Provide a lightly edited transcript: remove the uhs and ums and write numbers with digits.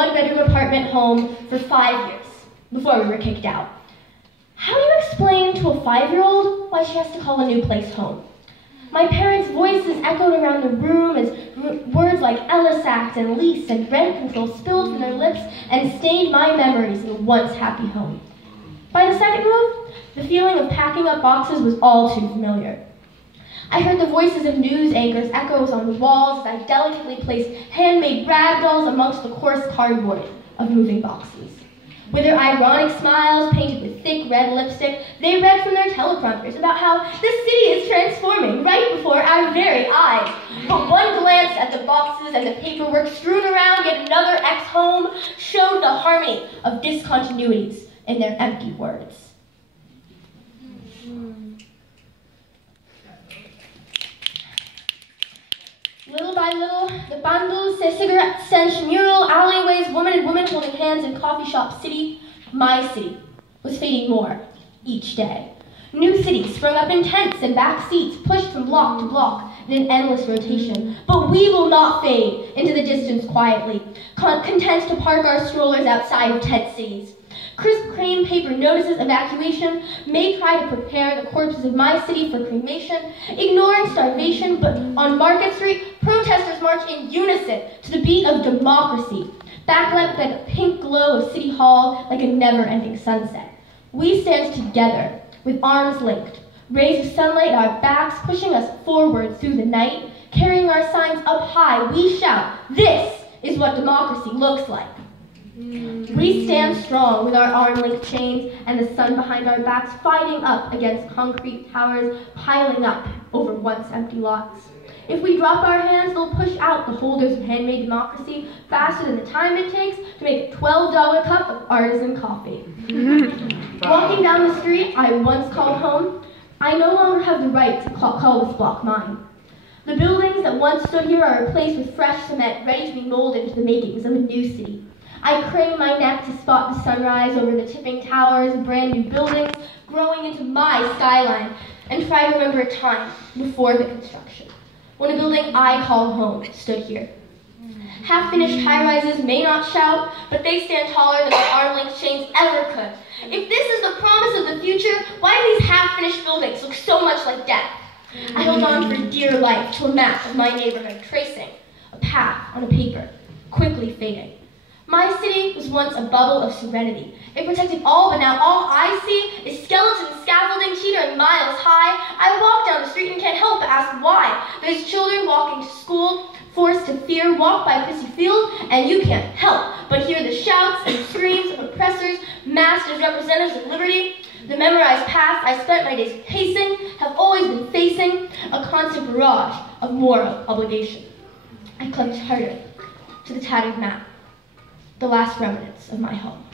one-bedroom apartment home for 5 years, before we were kicked out. How do you explain to a 5-year-old why she has to call a new place home? My parents' voices echoed around the room as words like Ellis Act and lease and rent control spilled from their lips and stained my memories of a once happy home. By the second move, the feeling of packing up boxes was all too familiar. I heard the voices of news anchors echoes on the walls as I delicately placed handmade rag dolls amongst the coarse cardboard of moving boxes. With their ironic smiles painted with thick red lipstick, they read from their teleprompters about how the city is transforming right before our very eyes. But one glance at the boxes and the paperwork strewn around yet another ex-home showed the harmony of discontinuities in their empty words. Little by little, the bundles, the cigarette stench, mural, alleyways, woman and woman holding hands in coffee shop city, my city, was fading more each day. New cities sprung up in tents and back seats, pushed from block to block in an endless rotation. But we will not fade into the distance quietly, content to park our strollers outside of tent cities. Crisp cream paper notices evacuation may try to prepare the corpses of my city for cremation, ignoring starvation, but on Market Street, protesters march in unison to the beat of democracy, backlit by the pink glow of City Hall like a never-ending sunset. We stand together, with arms linked, rays of sunlight at our backs, pushing us forward through the night, carrying our signs up high, we shout, "This is what democracy looks like." We stand strong with our arm-linked chains and the sun behind our backs, fighting up against concrete towers piling up over once empty lots. If we drop our hands, they'll push out the holders of handmade democracy faster than the time it takes to make a $12 cup of artisan coffee. Walking down the street I once called home, I no longer have the right to call this block mine. The buildings that once stood here are replaced with fresh cement ready to be molded into the makings of a new city. I crane my neck to spot the sunrise over the tipping towers of brand new buildings growing into my skyline and try to remember a time before the construction, when a building I call home stood here. Half-finished high-rises may not shout, but they stand taller than our arm-length chains ever could. If this is the promise of the future, why do these half-finished buildings look so much like death? I held on for dear life to a map of my neighborhood, tracing a path on a paper, quickly fading. My city was once a bubble of serenity. It protected all, but now all I see is skeleton scaffolding teetering miles high. I walk down the street and can't help but ask why. There's children walking to school, forced to fear, walk by a pissy field, and you can't help but hear the shouts and screams of oppressors masked as representatives of liberty. The memorized paths I spent my days pacing have always been facing a constant barrage of moral obligation. I clung harder to the tattered map, the last remnants of my home.